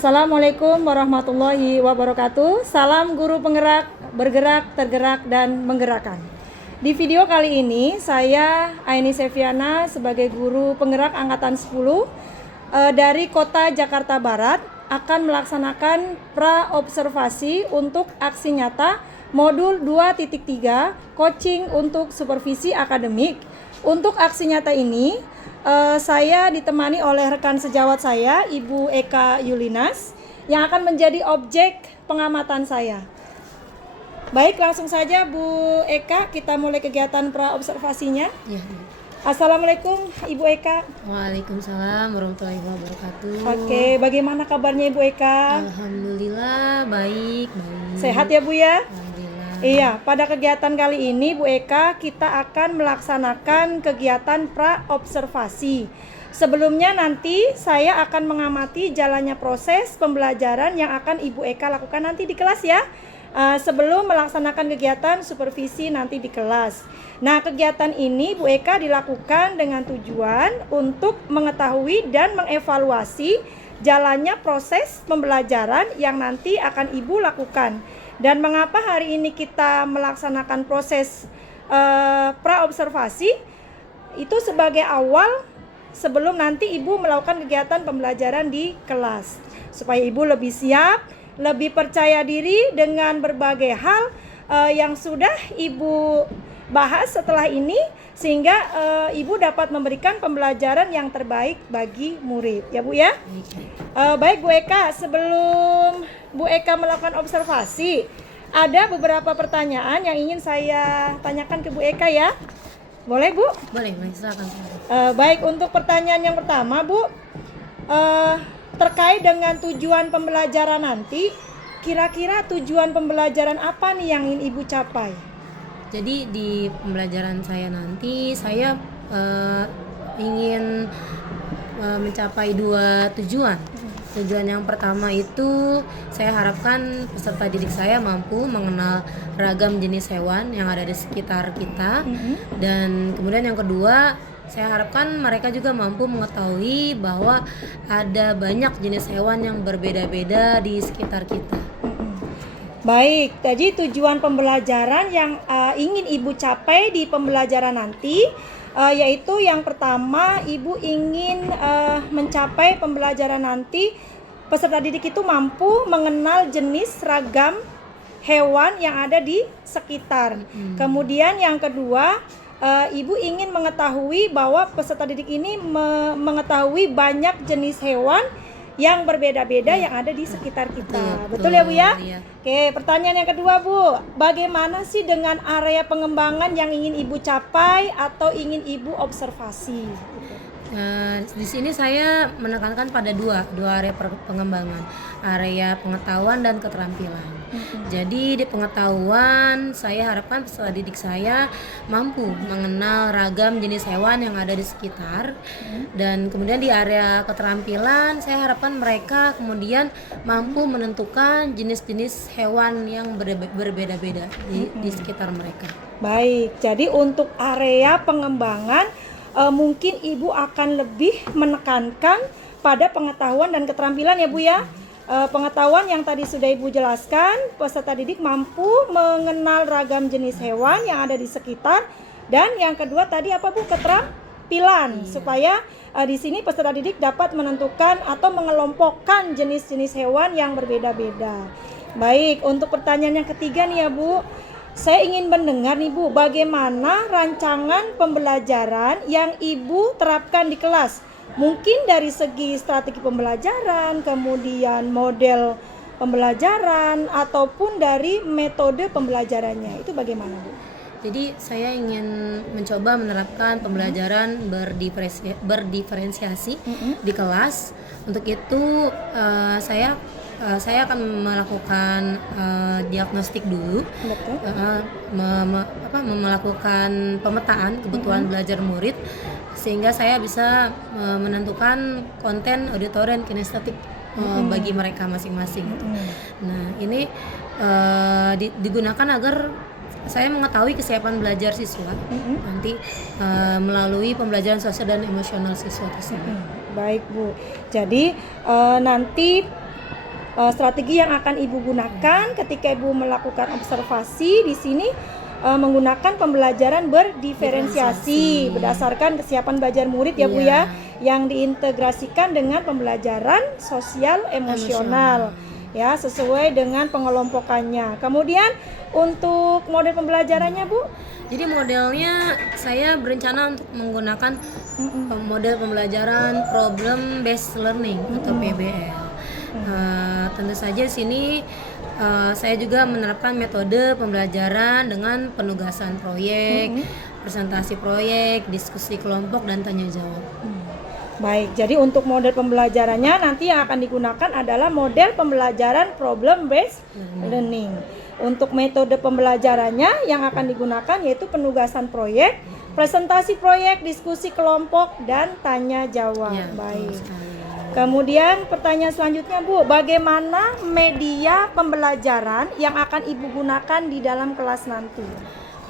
Assalamualaikum warahmatullahi wabarakatuh. Salam guru penggerak, bergerak, tergerak, dan menggerakkan. Di video kali ini saya Aini Seviana sebagai guru penggerak angkatan 10 dari Kota Jakarta Barat akan melaksanakan pra-observasi untuk aksi nyata modul 2.3 coaching untuk supervisi akademik. Untuk aksi nyata ini saya ditemani oleh rekan sejawat saya, Ibu Eka Yulinas, yang akan menjadi objek pengamatan saya. Baik, langsung saja Bu Eka, kita mulai kegiatan pra-observasinya. Ya. Assalamualaikum Ibu Eka. Waalaikumsalam warahmatullahi wabarakatuh. Oke, bagaimana kabarnya Ibu Eka? Alhamdulillah baik. Sehat ya Bu ya? Alhamdulillah. Iya, pada kegiatan kali ini Bu Eka kita akan melaksanakan kegiatan pra-observasi. Sebelumnya nanti saya akan mengamati jalannya proses pembelajaran yang akan Ibu Eka lakukan nanti di kelas ya. Sebelum melaksanakan kegiatan supervisi nanti di kelas. Nah, kegiatan ini Bu Eka dilakukan dengan tujuan untuk mengetahui dan mengevaluasi jalannya proses pembelajaran yang nanti akan Ibu lakukan. Dan mengapa hari ini kita melaksanakan proses pra-observasi itu sebagai awal sebelum nanti Ibu melakukan kegiatan pembelajaran di kelas, supaya Ibu lebih siap, lebih percaya diri dengan berbagai hal yang sudah Ibu bahas setelah ini, sehingga Ibu dapat memberikan pembelajaran yang terbaik bagi murid ya Bu ya. Baik Bu Eka, sebelum Bu Eka melakukan observasi, ada beberapa pertanyaan yang ingin saya tanyakan ke Bu Eka ya. Boleh Bu? Boleh, silakan. Baik, untuk pertanyaan yang pertama Bu, terkait dengan tujuan pembelajaran nanti, kira-kira tujuan pembelajaran apa nih yang ingin Ibu capai? Jadi di pembelajaran saya nanti saya ingin mencapai dua tujuan. Tujuan yang pertama itu saya harapkan peserta didik saya mampu mengenal ragam jenis hewan yang ada di sekitar kita. Dan kemudian yang kedua, saya harapkan mereka juga mampu mengetahui bahwa ada banyak jenis hewan yang berbeda-beda di sekitar kita. Baik, jadi tujuan pembelajaran yang ingin Ibu capai di pembelajaran nanti yaitu yang pertama, Ibu ingin mencapai pembelajaran nanti peserta didik itu mampu mengenal jenis ragam hewan yang ada di sekitar. Kemudian yang kedua, Ibu ingin mengetahui bahwa peserta didik ini mengetahui banyak jenis hewan yang berbeda-beda yang ada di sekitar kita. Betul ya Bu ya? Oke, pertanyaan yang kedua Bu, bagaimana sih dengan area pengembangan yang ingin Ibu capai atau ingin Ibu observasi? Di sini saya menekankan pada dua area pengembangan, area pengetahuan dan keterampilan. Jadi di pengetahuan saya harapkan peserta didik saya mampu mengenal ragam jenis hewan yang ada di sekitar. Dan kemudian di area keterampilan saya harapkan mereka kemudian mampu menentukan jenis-jenis hewan yang berbeda-beda di sekitar mereka. Baik, jadi untuk area pengembangan mungkin Ibu akan lebih menekankan pada pengetahuan dan keterampilan ya Bu ya. Pengetahuan yang tadi sudah Ibu jelaskan, peserta didik mampu mengenal ragam jenis hewan yang ada di sekitar. Dan yang kedua tadi apa Bu? Keterampilan. Supaya di sini peserta didik dapat menentukan atau mengelompokkan jenis-jenis hewan yang berbeda-beda. Baik, untuk pertanyaan yang ketiga nih ya Bu, saya ingin mendengar nih Bu, bagaimana rancangan pembelajaran yang Ibu terapkan di kelas? Mungkin dari segi strategi pembelajaran, kemudian model pembelajaran, ataupun dari metode pembelajarannya. Itu bagaimana Bu? Jadi saya ingin mencoba menerapkan pembelajaran berdiferensiasi di kelas. Untuk itu saya akan melakukan diagnostik dulu, melakukan pemetaan kebutuhan belajar murid, sehingga saya bisa menentukan konten auditori dan kinestetik bagi mereka masing-masing. Nah, ini digunakan agar saya mengetahui kesiapan belajar siswa nanti melalui pembelajaran sosial dan emosional siswa tersebut. Baik Bu, jadi nanti Strategi yang akan Ibu gunakan ketika Ibu melakukan observasi di sini menggunakan pembelajaran berdiferensiasi berdasarkan kesiapan belajar murid ya Bu ya, yang diintegrasikan dengan pembelajaran sosial emosional ya, sesuai dengan pengelompokannya. Kemudian untuk model pembelajarannya Bu, Jadi modelnya saya berencana untuk menggunakan model pembelajaran problem based learning atau PBL. Tentu saja di sini saya juga menerapkan metode pembelajaran dengan penugasan proyek, presentasi proyek, diskusi kelompok dan tanya jawab. baik, jadi untuk model pembelajarannya nanti yang akan digunakan adalah model pembelajaran problem based learning. Untuk metode pembelajarannya yang akan digunakan yaitu penugasan proyek, presentasi proyek, diskusi kelompok dan tanya jawab. Ya, baik. betul sekali. Kemudian pertanyaan selanjutnya Bu, bagaimana media pembelajaran yang akan Ibu gunakan di dalam kelas nanti?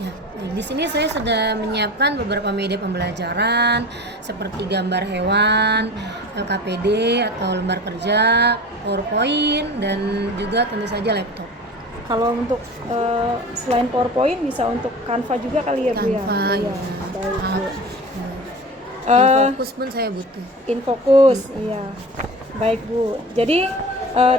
Ya, baik. Di sini saya sudah menyiapkan beberapa media pembelajaran seperti gambar hewan, LKPD atau lembar kerja, PowerPoint dan juga tentu saja laptop. Kalau untuk selain PowerPoint bisa untuk Canva juga kali ya Bu ya? Canva, Iya, ya. baik Bu. Fokus pun saya butuh. Infokus, iya. Baik Bu. Jadi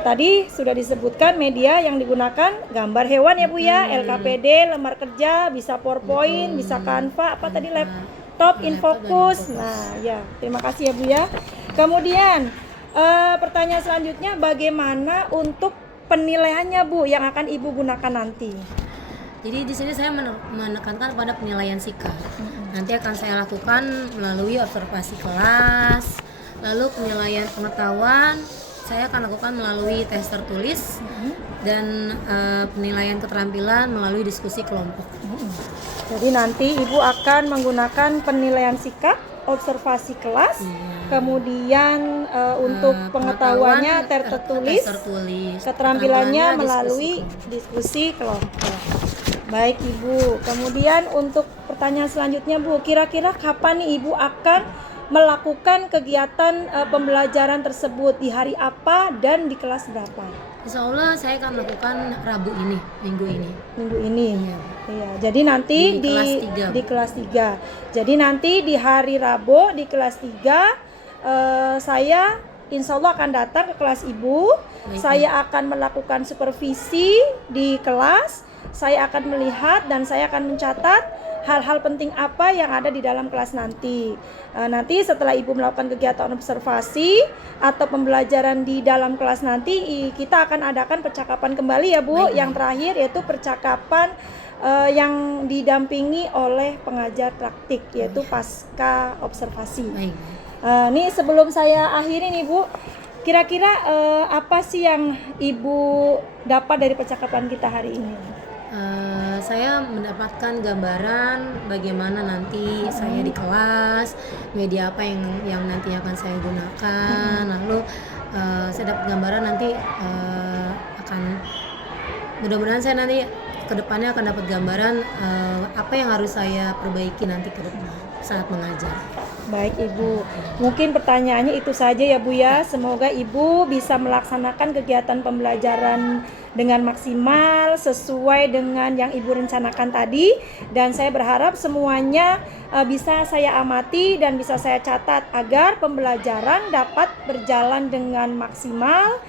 tadi sudah disebutkan media yang digunakan gambar hewan ya Bu ya, LKPD, lembar kerja, bisa PowerPoint, bisa Canva, apa tadi laptop, Infokus. Nah, ya, terima kasih ya Bu ya. Kemudian pertanyaan selanjutnya, bagaimana untuk penilaiannya Bu yang akan Ibu gunakan nanti? Jadi di sini saya menekankan pada penilaian sikap. Nanti akan saya lakukan melalui observasi kelas, lalu penilaian pengetahuan saya akan lakukan melalui tes tertulis dan penilaian keterampilan melalui diskusi kelompok. Jadi nanti Ibu akan menggunakan penilaian sikap, observasi kelas, kemudian untuk pengetahuannya tertulis, keterampilannya melalui diskusi kelompok. Baik Ibu, kemudian untuk pertanyaan selanjutnya Bu, kira-kira kapan nih Ibu akan melakukan kegiatan pembelajaran tersebut, di hari apa dan di kelas berapa? Insya Allah saya akan melakukan Rabu ini, minggu ini. Minggu ini. Iya, jadi nanti di kelas 3. Jadi nanti di hari Rabu di kelas 3 saya insya Allah akan datang ke kelas Ibu. Saya akan melakukan supervisi di kelas. Saya akan melihat dan saya akan mencatat hal-hal penting apa yang ada di dalam kelas nanti. Nanti setelah Ibu melakukan kegiatan observasi atau pembelajaran di dalam kelas nanti, kita akan adakan percakapan kembali ya Bu. Yang terakhir yaitu percakapan yang didampingi oleh pengajar praktik, yaitu pasca observasi. Nih sebelum saya akhiri nih Bu, kira-kira apa sih yang Ibu dapat dari percakapan kita hari ini? Saya mendapatkan gambaran bagaimana nanti saya di kelas, media apa yang nanti akan saya gunakan, lalu saya dapat gambaran nanti akan mudah-mudahan saya nanti kedepannya akan dapat gambaran apa yang harus saya perbaiki nanti ke depan saat mengajar. Baik Ibu, mungkin pertanyaannya itu saja ya Bu ya. Semoga Ibu bisa melaksanakan kegiatan pembelajaran dengan maksimal sesuai dengan yang Ibu rencanakan tadi. Dan saya berharap semuanya bisa saya amati dan bisa saya catat agar pembelajaran dapat berjalan dengan maksimal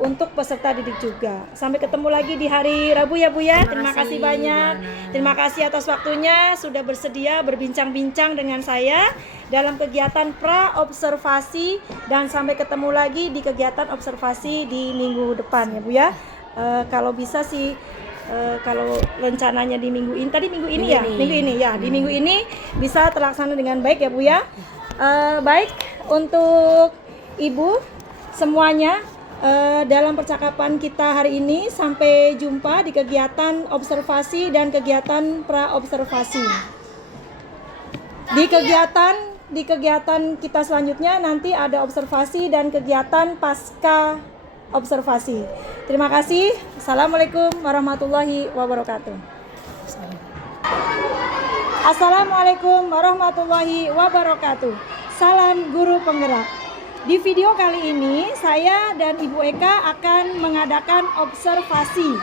untuk peserta didik juga. Sampai ketemu lagi di hari Rabu ya Bu ya. Terima kasih banyak. Terima kasih atas waktunya sudah bersedia berbincang-bincang dengan saya dalam kegiatan pra-observasi, dan sampai ketemu lagi di kegiatan observasi di minggu depan ya Bu ya. Kalau bisa sih kalau rencananya di minggu ini, tadi minggu ini di minggu ini bisa terlaksana dengan baik ya Bu ya. Baik untuk Ibu semuanya, dalam percakapan kita hari ini, sampai jumpa di kegiatan observasi dan kegiatan pra-observasi. Di kegiatan kita selanjutnya nanti ada observasi dan kegiatan pasca observasi. Terima kasih. Assalamualaikum warahmatullahi wabarakatuh. Assalamualaikum warahmatullahi wabarakatuh. Salam guru penggerak. Di video kali ini saya dan Ibu Eka akan mengadakan observasi.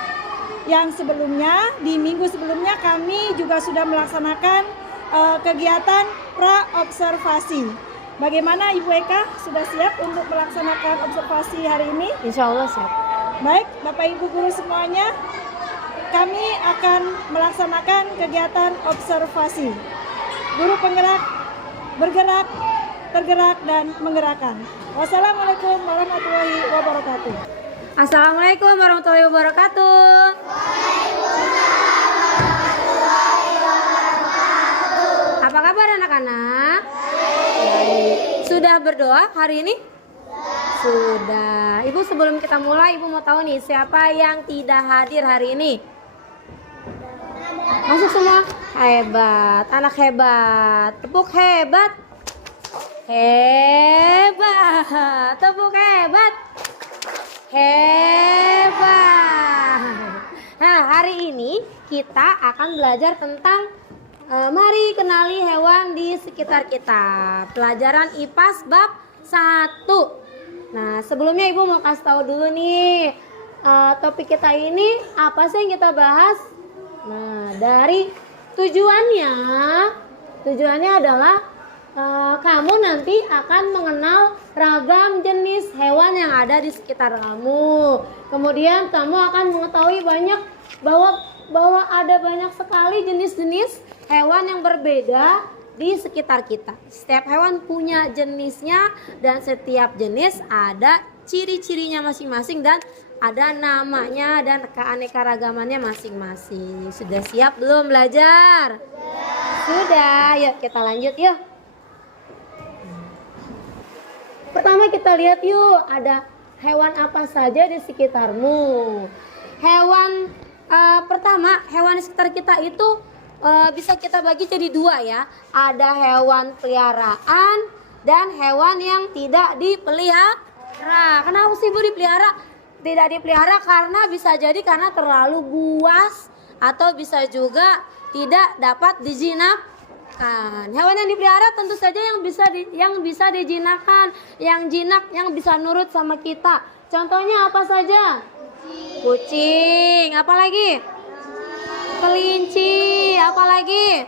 Yang sebelumnya, di minggu sebelumnya kami juga sudah melaksanakan kegiatan pra-observasi. Bagaimana Ibu Eka, sudah siap untuk melaksanakan observasi hari ini? Insya Allah siap. Baik, Bapak Ibu guru semuanya, kami akan melaksanakan kegiatan observasi. Guru penggerak, bergerak, tergerak, dan menggerakkan. Wassalamualaikum warahmatullahi wabarakatuh. Assalamualaikum warahmatullahi wabarakatuh. Apa kabar anak-anak? Baik. Sudah berdoa hari ini? Sudah. Ibu, sebelum kita mulai, Ibu mau tahu nih siapa yang tidak hadir hari ini? Masuk semua? Hebat, anak hebat. Tepuk hebat. Hebat. Tepuk hebat. Hebat. Nah, hari ini kita akan belajar tentang mari kenali hewan di sekitar kita. Pelajaran IPAS bab 1. Nah, sebelumnya Ibu mau kasih tahu dulu nih, topik kita ini apa sih yang kita bahas? Nah, dari tujuannya adalah kamu nanti akan mengenal ragam jenis hewan yang ada di sekitar kamu. Kemudian kamu akan mengetahui bahwa ada banyak sekali jenis-jenis hewan yang berbeda di sekitar kita. Setiap hewan punya jenisnya dan setiap jenis ada ciri-cirinya masing-masing dan ada namanya dan keanekaragamannya masing-masing. Sudah siap belum belajar? Sudah. Yuk kita lanjut yuk. Pertama kita lihat yuk, ada hewan apa saja di sekitarmu. Pertama, hewan di sekitar kita itu bisa kita bagi jadi dua ya. Ada hewan peliharaan dan hewan yang tidak dipelihara. Kenapa sih Bu dipelihara? Tidak dipelihara karena bisa jadi karena terlalu buas atau bisa juga tidak dapat dijinakkan. Hewan yang dipelihara tentu saja yang bisa dijinakkan, yang jinak, yang bisa nurut sama kita. Contohnya apa saja? Kucing, apa lagi? Kelinci, apa lagi?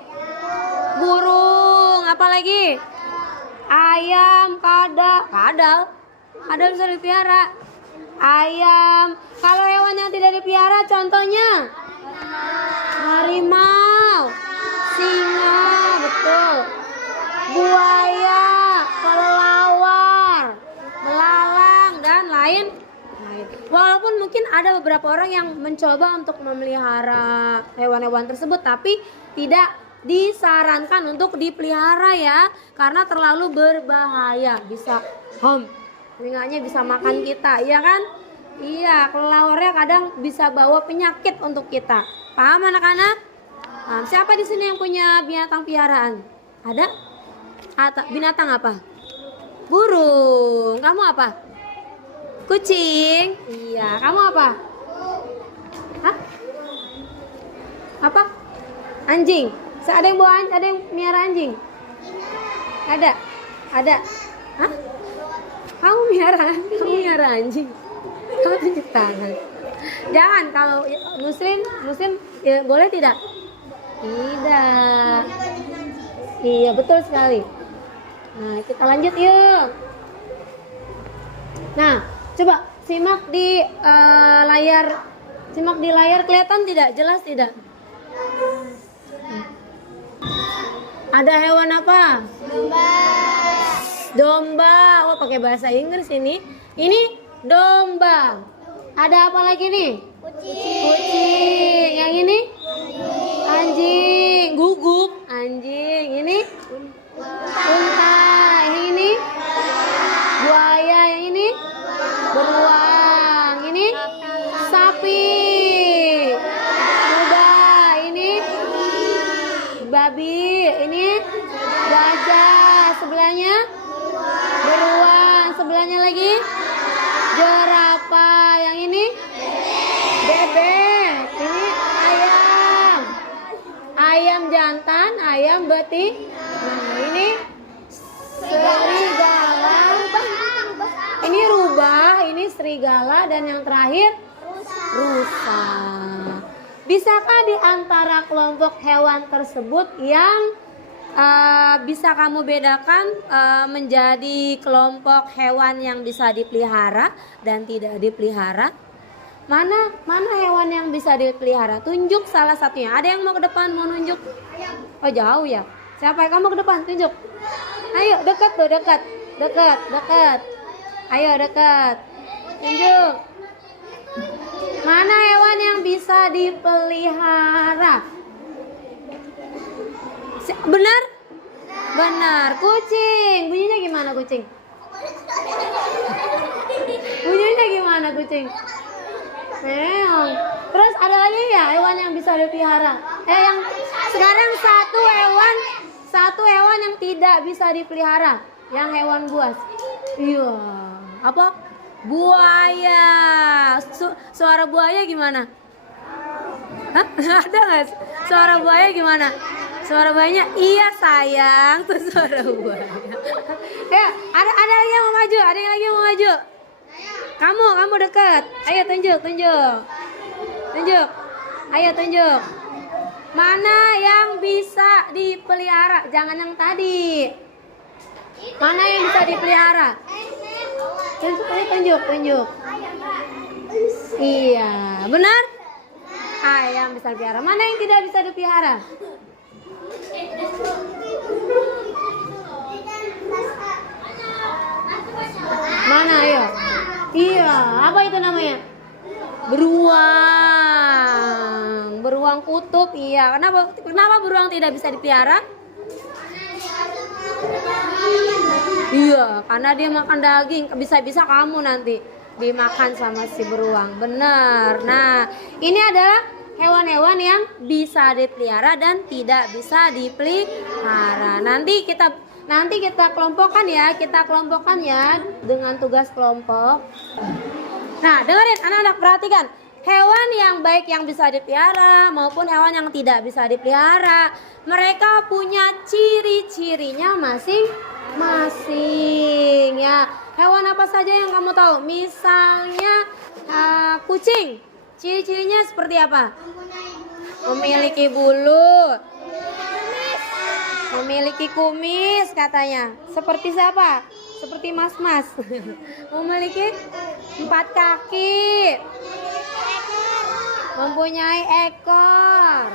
Burung, apa lagi? Ayam, kadal bisa dipelihara. Ayam. Kalau hewan yang tidak dipelihara contohnya harimau, singa, betul, buaya, kelelawar, belalang, dan lain. Walaupun mungkin ada beberapa orang yang mencoba untuk memelihara hewan-hewan tersebut, tapi tidak disarankan untuk dipelihara ya, karena terlalu berbahaya, bisa telinganya bisa makan kita, iya kan? Iya, kelelawarnya kadang bisa bawa penyakit untuk kita. Paham anak-anak? Siapa di sini yang punya binatang piaraan? Ada? Binatang apa? Burung. Kamu apa? Kucing. Iya, kamu apa? Hah? Apa? Anjing. Ada yang miara anjing? Ada? Hah? Kamu miara anjing? Kamu tunjuk tangan. Jangan, kalau muslim ya, boleh tidak? Tidak. Iya, betul sekali. Nah, kita lanjut yuk. Nah, coba simak di layar, kelihatan tidak? Jelas tidak? Ada hewan apa? Domba. Oh, pakai bahasa Inggris ini. Ini domba. Ada apa lagi nih? Kucing. Yang ini? Anjing. Guguk. Anjing. Ini? Unta. Yang ini? Buaya. Yang ini? Beruang. Ini? Sapi. Kuda. Ini? Babi. Ini? Gajah. Sebelahnya? Beruang. Sebelahnya lagi? Jerapah. Yang ini? Bebek. Ini ayam. Ayam jantan, ayam betina. Nah, ini serigala. serigala, dan yang terakhir rusa. Bisakah di antara kelompok hewan tersebut yang bisa kamu bedakan menjadi kelompok hewan yang bisa dipelihara dan tidak dipelihara? Mana hewan yang bisa dipelihara? Tunjuk salah satunya. Ada yang mau ke depan, mau nunjuk? Oh, jauh ya. Siapa? Kamu ke depan, tunjuk. Ayo, dekat tuh, dekat. Ayo, dekat. Tunjuk. Mana hewan yang bisa dipelihara? Benar? Benar. Kucing. Bunyinya gimana kucing? Bunyinya gimana kucing? Meong. Terus ada lagi ya hewan yang bisa dipelihara? Yang sekarang satu hewan yang tidak bisa dipelihara, yang hewan buas. Iya. Apa? Buaya. Suara buaya gimana? Hah? Ada nggak? Suara buaya gimana? Suara buayanya iya sayang, tuh suara buaya. Ya, ada lagi yang mau maju, ada yang lagi yang mau maju. Kamu dekat. Ayo tunjuk. Ayo tunjuk. Mana yang bisa dipelihara? Jangan yang tadi. Mana yang bisa dipelihara? Tunjuk. Iya, benar? Ayam bisa dipelihara. Mana yang tidak bisa dipelihara? Mana ayo? Iya, apa itu namanya? Beruang kutub. Iya, kenapa beruang tidak bisa dipelihara? Iya, karena dia makan daging. Bisa-bisa kamu nanti dimakan sama si beruang. Benar. Nah, ini adalah hewan-hewan yang bisa dipelihara dan tidak bisa dipelihara. Nanti kita kelompokkan ya dengan tugas kelompok. Nah, dengerin anak-anak, perhatikan. Hewan yang baik yang bisa dipelihara maupun hewan yang tidak bisa dipelihara, mereka punya ciri-cirinya masing-masing ya. Hewan apa saja yang kamu tahu? Misalnya kucing. Ciri-cirinya seperti apa? Memiliki bulu, memiliki kumis katanya. Seperti siapa? Seperti mas-mas. Memiliki 4 kaki, mempunyai ekor.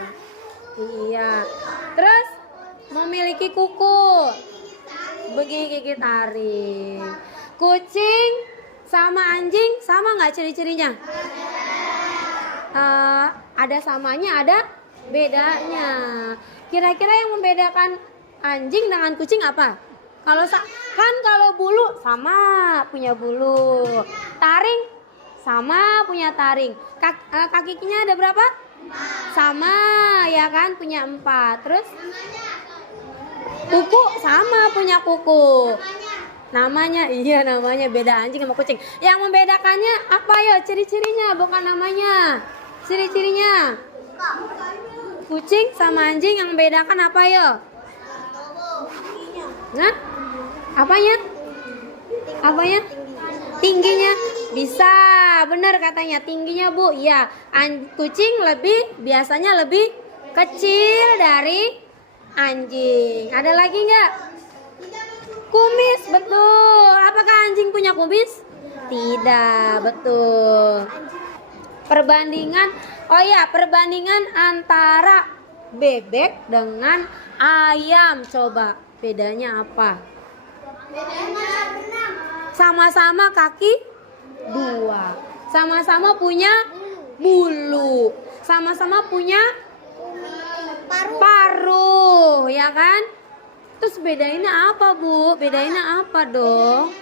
Iya. Terus memiliki kuku, begini gigi taring. Kucing sama anjing sama nggak ciri-cirinya? Ada samanya, ada bedanya. Kira-kira yang membedakan anjing dengan kucing apa? Kalau bulu sama punya bulu, taring sama punya taring, kakinya ada berapa? Sama ya kan, punya 4. Terus kuku sama punya kuku. Namanya beda anjing sama kucing. Yang membedakannya apa ya? Ciri-cirinya, bukan namanya. Ciri-cirinya. Kucing sama anjing yang membedakan apa ya? Nah, apanya? Tingginya. Bisa, benar katanya, tingginya Bu. Ya, kucing biasanya lebih kecil dari anjing. Ada lagi nggak? Kumis, betul. Apakah anjing punya kumis? Tidak, betul. Perbandingan antara bebek dengan ayam. Coba, bedanya apa? Sama-sama kaki 2. Sama-sama punya bulu. Sama-sama punya paruh, ya kan? Terus bedainnya apa, Bu? Bedainnya apa dong?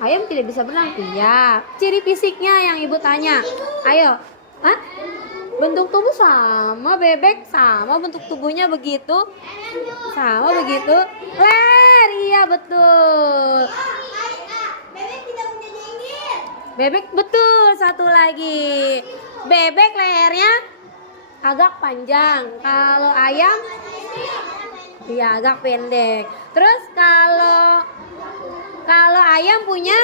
Ayam tidak bisa berenang. Iya. Ciri fisiknya yang Ibu tanya. Ayo. Hah? Bentuk tubuh sama, bebek sama bentuk tubuhnya begitu. Sama begitu. Leher, iya betul. Bebek betul, satu lagi. Bebek lehernya agak panjang. Kalau ayam iya agak pendek. Terus kalau ayam punya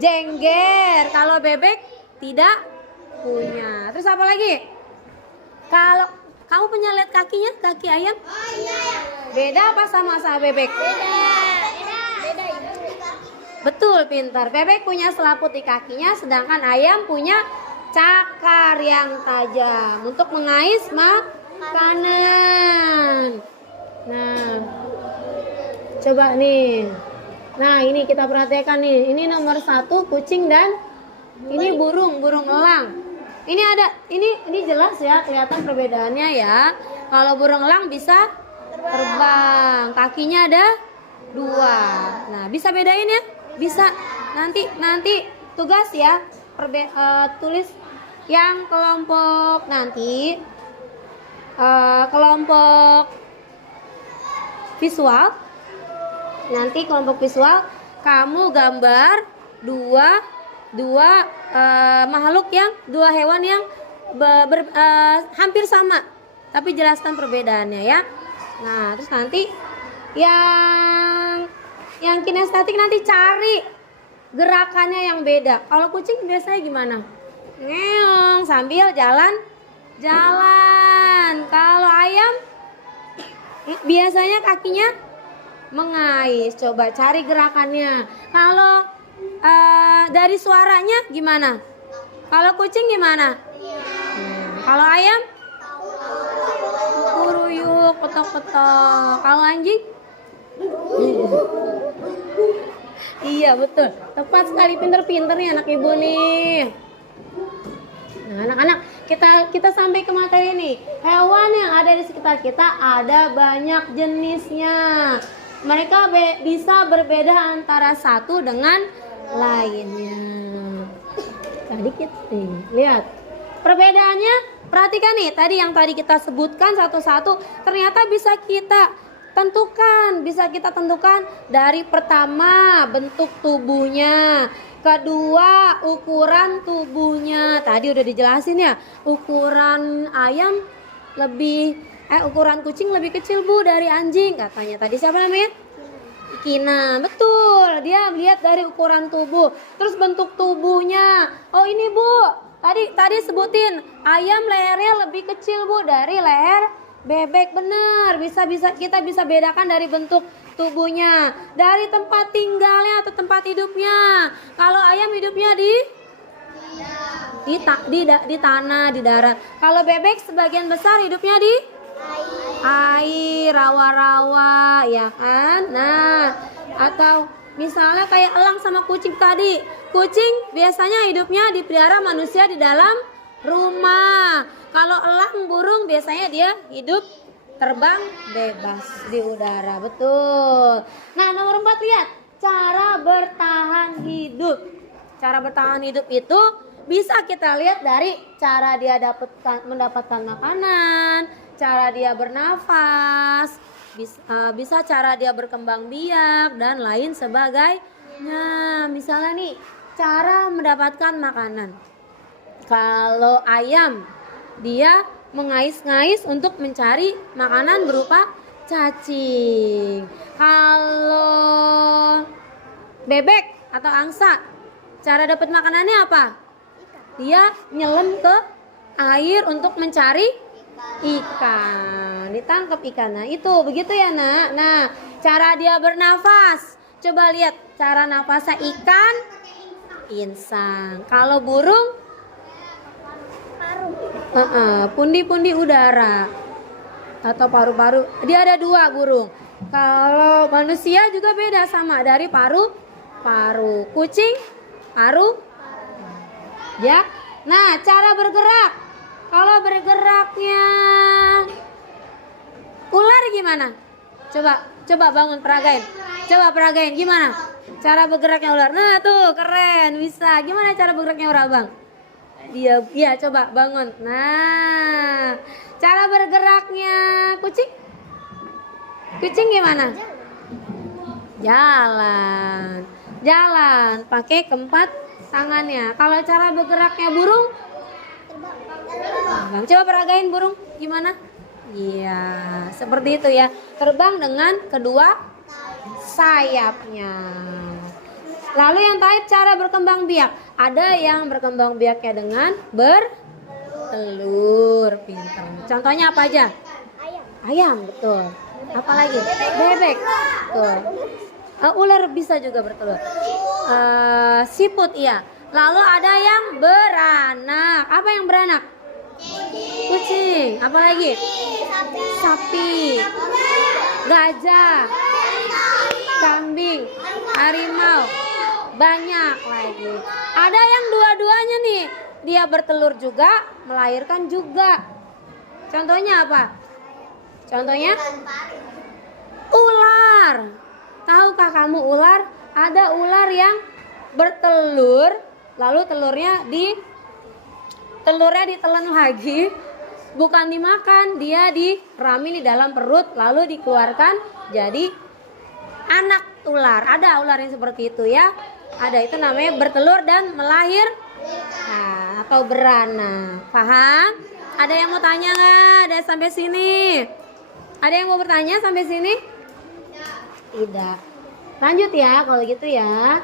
jengger. Kalau bebek tidak punya. Terus apa lagi? Kalau kamu punya lihat kakinya, kaki ayam? Beda apa sama bebek? Betul, pintar. Bebek punya selaput di kakinya, sedangkan ayam punya cakar yang tajam untuk mengais makanan. Nah, coba nih. Nah, ini kita perhatikan nih. Ini nomor 1 kucing dan ini burung elang. Ini ada, ini jelas ya, kelihatan perbedaannya ya. Kalau burung elang bisa terbang, kakinya ada 2. Nah, bisa bedain ya? Bisa. Nanti tugas ya, tulis yang kelompok nanti, kelompok visual. Nanti kelompok visual kamu gambar dua makhluk yang, 2 hewan yang hampir sama, tapi jelaskan perbedaannya ya. Nah, terus nanti yang kinestetik nanti cari gerakannya yang beda. Kalau kucing biasanya gimana? Ngeong sambil jalan. Kalau ayam biasanya kakinya mengais. Coba cari gerakannya. Kalau dari suaranya gimana? Kalau kucing gimana? Kalau ayam? Kuruyuk, ketok-ketok. Kalau anjing? Iya betul, tepat sekali, pinter-pinter nih anak ibu nih. Nah anak-anak, kita sampai ke materi nih. Hewan yang ada di sekitar kita ada banyak jenisnya. Mereka bisa berbeda antara satu dengan lainnya. Tadi kita nih, lihat perbedaannya. Perhatikan nih, yang tadi kita sebutkan satu-satu, ternyata bisa kita tentukan dari pertama bentuk tubuhnya, kedua ukuran tubuhnya. Tadi udah dijelasin ya, ukuran ayam ukuran kucing lebih kecil Bu dari anjing katanya. Tadi siapa namanya? Kina, betul. Dia lihat dari ukuran tubuh. Terus bentuk tubuhnya. Oh ini Bu, tadi sebutin ayam lehernya lebih kecil Bu dari leher bebek. Benar, kita bisa bedakan dari bentuk tubuhnya, dari tempat tinggalnya atau tempat hidupnya. Kalau ayam hidupnya di tanah, di darat. Kalau bebek sebagian besar hidupnya di air, rawa-rawa, ya kan? Nah, atau misalnya kayak elang sama kucing tadi. Kucing biasanya hidupnya dipelihara manusia di dalam rumah. Kalau elang, burung biasanya dia hidup terbang bebas di udara. Betul. Nah, nomor 4 lihat cara bertahan hidup. Cara bertahan hidup itu bisa kita lihat dari cara dia mendapatkan makanan, cara dia bernafas, bisa cara dia berkembang biak dan lain sebagainya. Misalnya nih, cara mendapatkan makanan. Kalau ayam, dia mengais-ngais untuk mencari makanan berupa cacing. Kalau bebek atau angsa, cara dapat makanannya apa? Dia nyelam ke air untuk mencari ikan. Ditangkap ikannya. Itu begitu ya, Nak. Nah, cara dia bernafas. Coba lihat cara nafasnya ikan insang. Kalau burung pundi-pundi udara atau paru-paru. Dia ada 2 burung. Kalau manusia juga beda, sama dari paru-paru. Kucing paru. Ya. Nah, cara bergerak. Kalau bergeraknya ular gimana? Coba bangun, peragain. Coba peragain gimana? Cara bergeraknya ular. Nah, tuh keren, bisa. Gimana cara bergeraknya ular, Bang? Iya, coba bangun. Nah, cara bergeraknya kucing gimana? Jalan pakai keempat tangannya. Kalau cara bergeraknya burung, terbang. Coba peragain burung gimana? Iya, seperti itu ya. Terbang dengan kedua sayapnya. Lalu yang terakhir cara berkembang biak. Ada yang berkembang biaknya dengan bertelur. Pintar. Contohnya apa aja? Ayam, betul. Apalagi? Bebek. Betul. Ular bisa juga bertelur. Siput, iya. Lalu ada yang beranak. Apa yang beranak? Kucing. Apalagi? Sapi. Gajah. Kambing. Harimau. Banyak lagi. Ada yang dua-duanya nih. Dia bertelur juga, melahirkan juga. Contohnya apa? Contohnya? Ular. Tahukah kamu ular? Ada ular yang bertelur, lalu telurnya ditelan lagi, bukan dimakan, dia diramin di dalam perut, lalu dikeluarkan jadi anak ular. Ada ular yang seperti itu ya. Ada, itu namanya bertelur dan atau beranak. Paham? Ada yang mau tanya nggak? Ada sampai sini? Ada yang mau bertanya sampai sini? Tidak. Lanjut ya kalau gitu ya.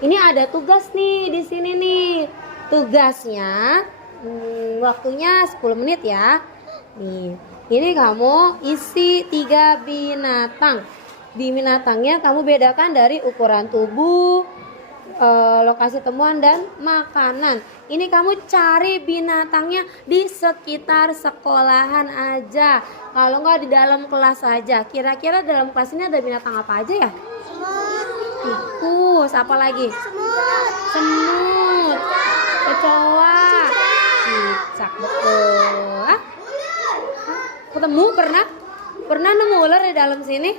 Ini ada tugas nih di sini nih. Tugasnya waktunya 10 menit ya. Nih, ini kamu isi 3 binatang. Di binatangnya kamu bedakan dari ukuran tubuh, lokasi temuan dan makanan. Ini kamu cari binatangnya di sekitar sekolahan aja. Kalau nggak di dalam kelas aja. Kira-kira dalam kelas ini ada binatang apa aja ya? Tikus, apa lagi? Semut, kecoa, cicak, betul. Ketemu pernah nemu ular di dalam sini?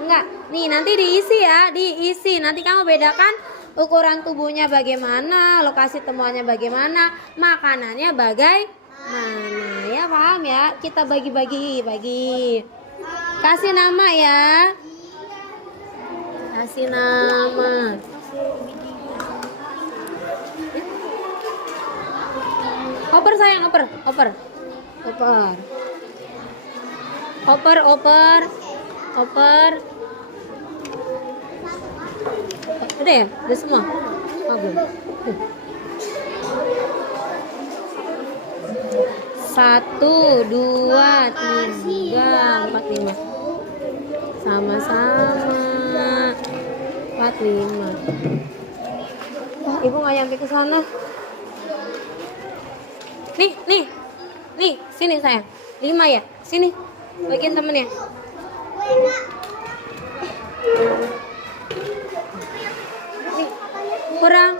Enggak. Nih nanti diisi ya, diisi. Nanti kamu bedakan ukuran tubuhnya bagaimana, lokasi temuannya bagaimana, makanannya bagaimana. Ya paham ya? Kita bagi. Kasih nama ya. Kasih nama. Oper sayang, oper. Udah ya? Udah semua? Oh, belum. 1, 2, 3, 4, 5. Sama-sama. 4, 5. Ibu nggak nyampe ke sana. Nih, sini sayang. 5 ya? Sini. Bagian temennya. Kurang.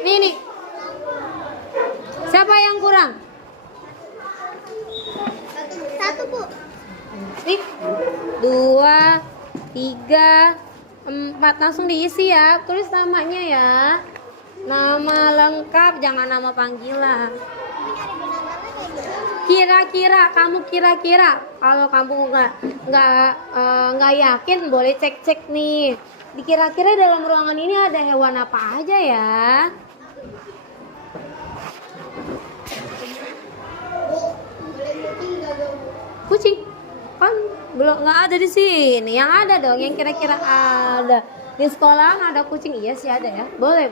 Nih. Siapa yang kurang? 1, Bu. Nih. 2, 3, 4. Langsung diisi ya. Tulis namanya ya. Nama lengkap, jangan nama panggilan. Kira-kira kalau kamu nggak yakin boleh cek nih. Dikira-kira dalam ruangan ini ada hewan apa aja ya? Kucing kan belum, nggak ada di sini. Yang ada dong, yang kira-kira ada. Di sekolah ada kucing? Iya sih ada ya. Boleh.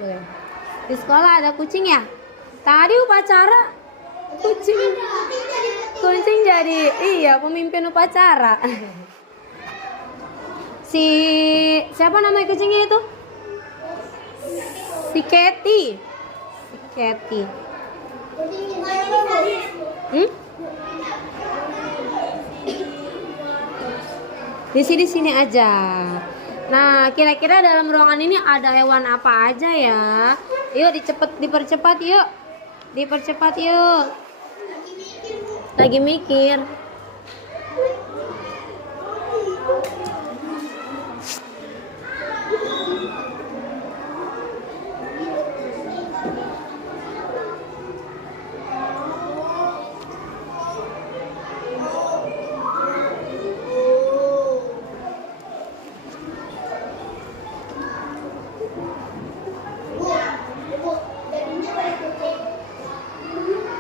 Di sekolah ada kucing ya? Tadi upacara kucing jadi pemimpin upacara. Siapa nama kucingnya itu? Si Katy. Di sini aja. Nah, kira-kira dalam ruangan ini ada hewan apa aja ya? Yuk dipercepat yuk. Lagi mikir.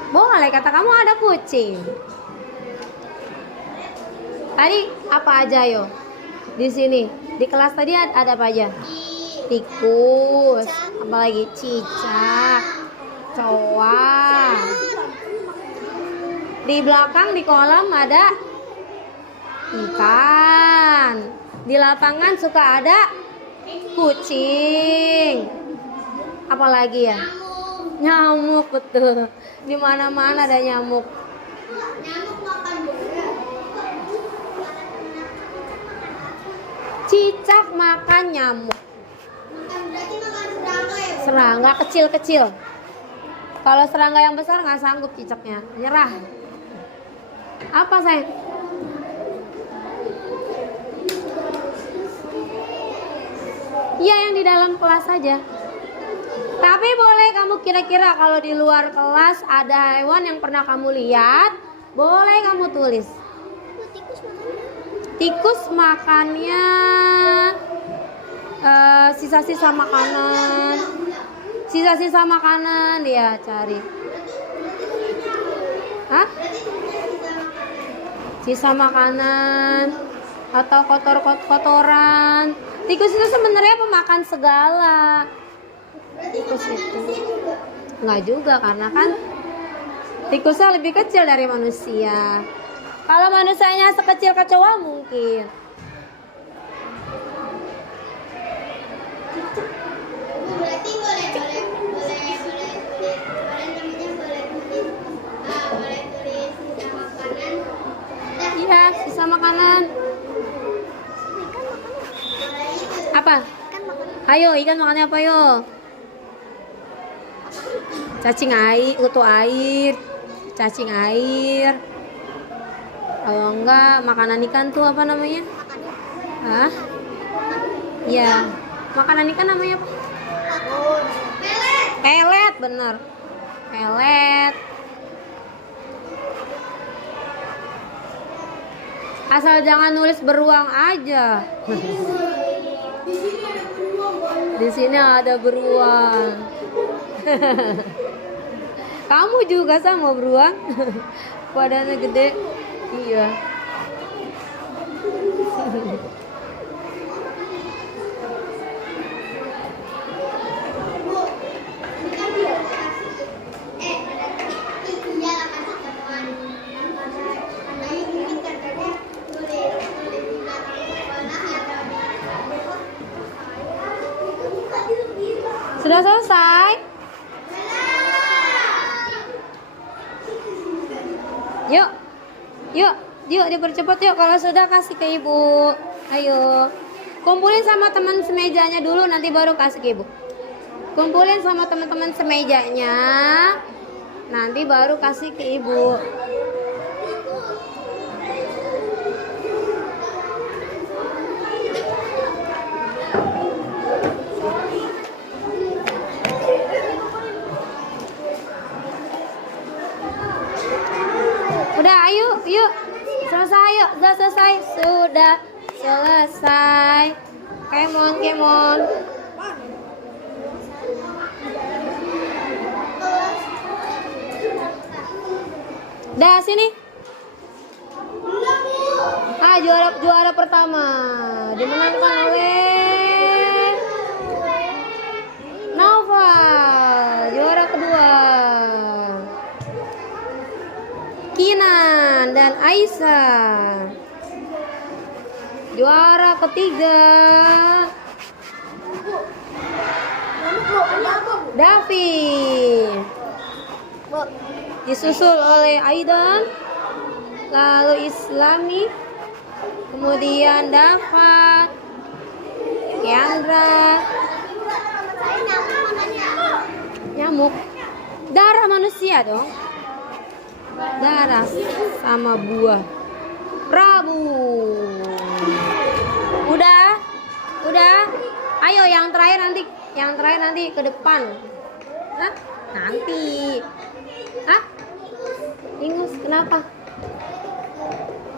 Boleh, kata kamu ada kucing. Tadi apa aja yo di sini? Di kelas tadi ada apa aja? Tikus, apalagi cicak, coa. Di belakang di kolam ada ikan. Di lapangan suka ada kucing. Apalagi ya? Nyamuk, betul. Di mana-mana ada nyamuk. Cicak makan nyamuk. Serangga kecil-kecil. Kalau serangga yang besar nggak sanggup cicaknya, nyerah. Apa sayang? Iya, yang di dalam kelas saja. Tapi boleh kamu kira-kira kalau di luar kelas ada hewan yang pernah kamu lihat, boleh kamu tulis. Tikus makannya sisa-sisa makanan. Sisa-sisa makanan dia cari. Hah? Sisa makanan atau kotoran. Tikus itu sebenarnya pemakan segala. Tikus itu enggak juga, karena kan tikusnya lebih kecil dari manusia. Kalau manusianya sekecil kecoa mungkin. Berarti boleh tulis sisa makanan. Iya, sisa makanan. Apa? Ayo, ikan makannya apa yo? Cacing air, kutu air, cacing air. Kalau enggak makanan ikan tuh apa namanya? Hah? Ya, makanan ikan namanya apa? Pelet, bener. Pelet. Asal jangan nulis beruang aja. Di sini ada beruang. Kamu juga sama beruang? Badannya gede. Iya. Sudah selesai? Yuk, yuk, yuk dipercepat yuk. Kalau sudah kasih ke ibu. Ayo, kumpulin sama teman semejanya dulu, nanti baru kasih ke ibu. Kumpulin sama teman-teman semejanya, nanti baru kasih ke ibu. Udah, ayo, yuk. Selesai, yuk. Sudah selesai. Sudah selesai. Kemon. Dah, sini. Juara pertama dimenangkan oleh Nova. Juara kedua Kinan dan Aisyah. Juara ketiga Davi. Disusul oleh Aidan, lalu Islami, kemudian Dava, Keandra. Nyamuk. Darah manusia dong. Darah sama buah. Prabu. Udah. Ayo yang terakhir nanti ke depan. Hah? Nanti. Hah? Ingus kenapa?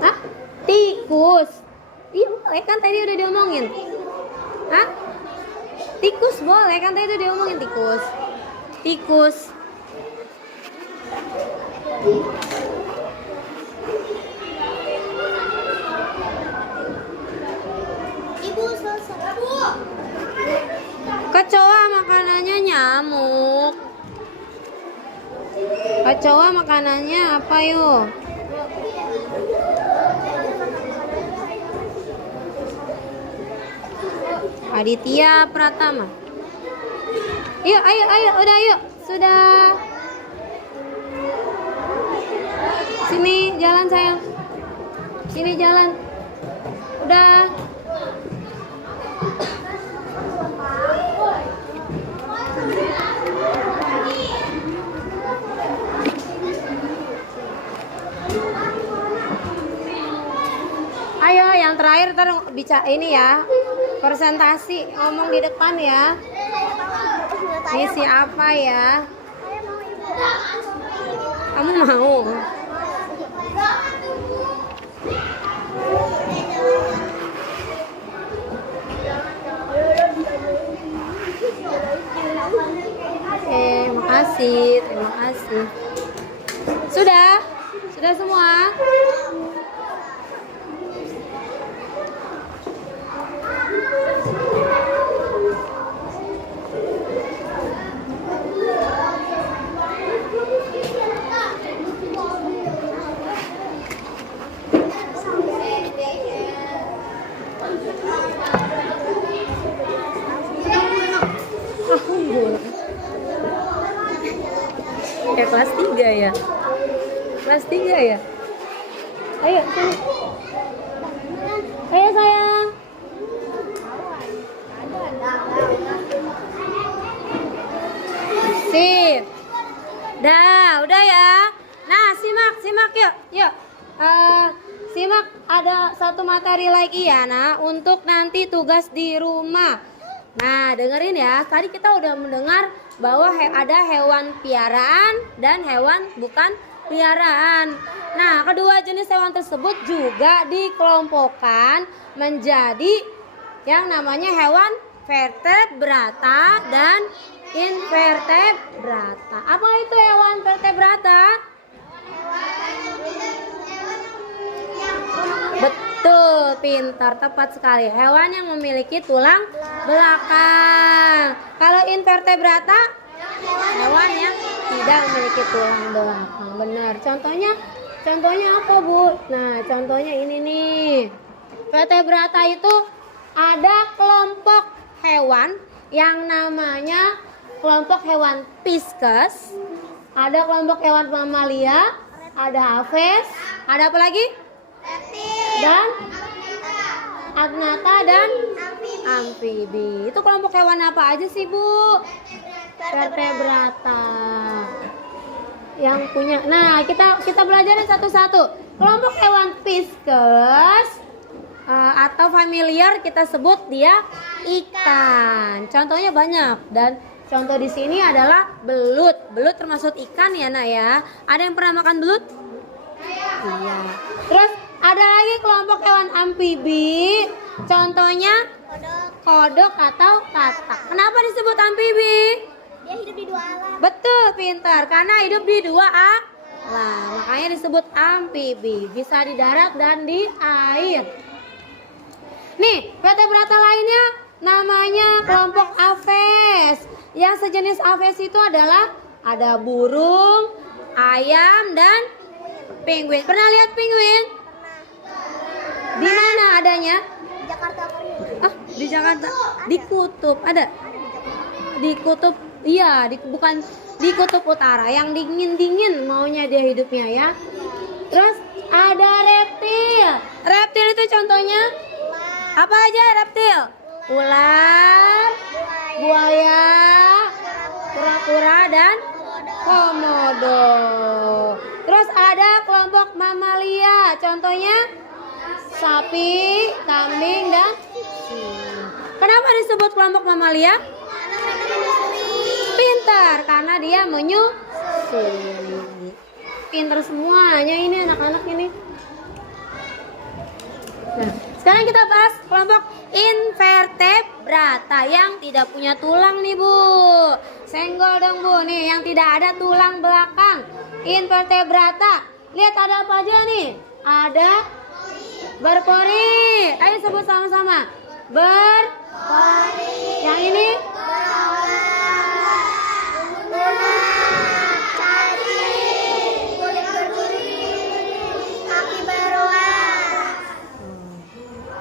Hah? Tikus. Iya boleh kan tadi udah diomongin. Hah? Tikus boleh kan tadi udah diomongin tikus. Tikus. Ibu selesai. Kecoa makanannya apa yuk? Aditya Pratama. Yuk, ayo, udah yuk. Sudah. Sini jalan sayang. Sini jalan. Udah. Ayo, yang terakhir ntar bicara ini ya. Presentasi, ngomong di depan ya. Misi apa ya? Kamu mau? Makasih, terima kasih. Sudah? Sudah semua? Kayak kelas 3 ya? Kelas 3 ya? Ayo, sini. Ayo sayang. Sip. Udah ya. Nah, simak yuk. Yuk. Simak, ada satu materi lagi ya, nah, untuk nanti tugas di rumah. Nah, dengerin ya. Tadi kita udah mendengar bahwa ada hewan piaraan dan hewan bukan piaraan. Nah, kedua jenis hewan tersebut juga dikelompokkan menjadi yang namanya hewan vertebrata dan invertebrata. Apa itu hewan vertebrata? Betul, pintar, tepat sekali. Hewan yang memiliki tulang belakang. Kalau invertebrata, hewan yang tidak memiliki tulang belakang. Benar. Contohnya apa, Bu? Nah, contohnya ini nih. Vertebrata itu ada kelompok hewan yang namanya kelompok hewan Pisces, ada kelompok hewan mamalia, ada aves, ada apa lagi? Dan agnata dan amfibi. Itu kelompok hewan apa aja sih, Bu? Vertebrata. Yang punya. Nah, kita belajarin satu-satu. Kelompok hewan Pisces atau familiar kita sebut dia ikan. Contohnya banyak dan contoh di sini adalah belut. Belut termasuk ikan ya, Nak ya. Ada yang pernah makan belut? Iya. Terus ada lagi kelompok hewan amfibi. Contohnya kodok atau katak. Kenapa disebut amfibi? Dia hidup di dua alam. Betul, pintar. Karena hidup di dua alam. Makanya disebut amfibi. Bisa di darat dan di air. Nih, vertebrata lainnya namanya kelompok aves. Yang sejenis aves itu adalah ada burung, ayam, dan penguin. Pernah lihat penguin? Di mana adanya? Di Jakarta. Di Jakarta. Di kutub ada. Di kutub, iya, bukan di kutub utara. Yang dingin maunya dia hidupnya ya. Terus ada reptil. Reptil itu contohnya apa aja reptil? Ular, buaya, kura-kura, dan komodo. Terus ada kelompok mamalia. Contohnya sapi, kambing, dan singa. Kenapa disebut kelompok mamalia? Pintar, karena dia menyusui. Pintar semuanya ini anak-anak ini. Nah, sekarang kita bahas kelompok invertebrata yang tidak punya tulang nih, Bu. Senggol dong, Bu. Nih, yang tidak ada tulang belakang. Invertebrata. Lihat ada apa aja nih? Ada berpori. Ayo sebut sama-sama. Berpori. Yang ini?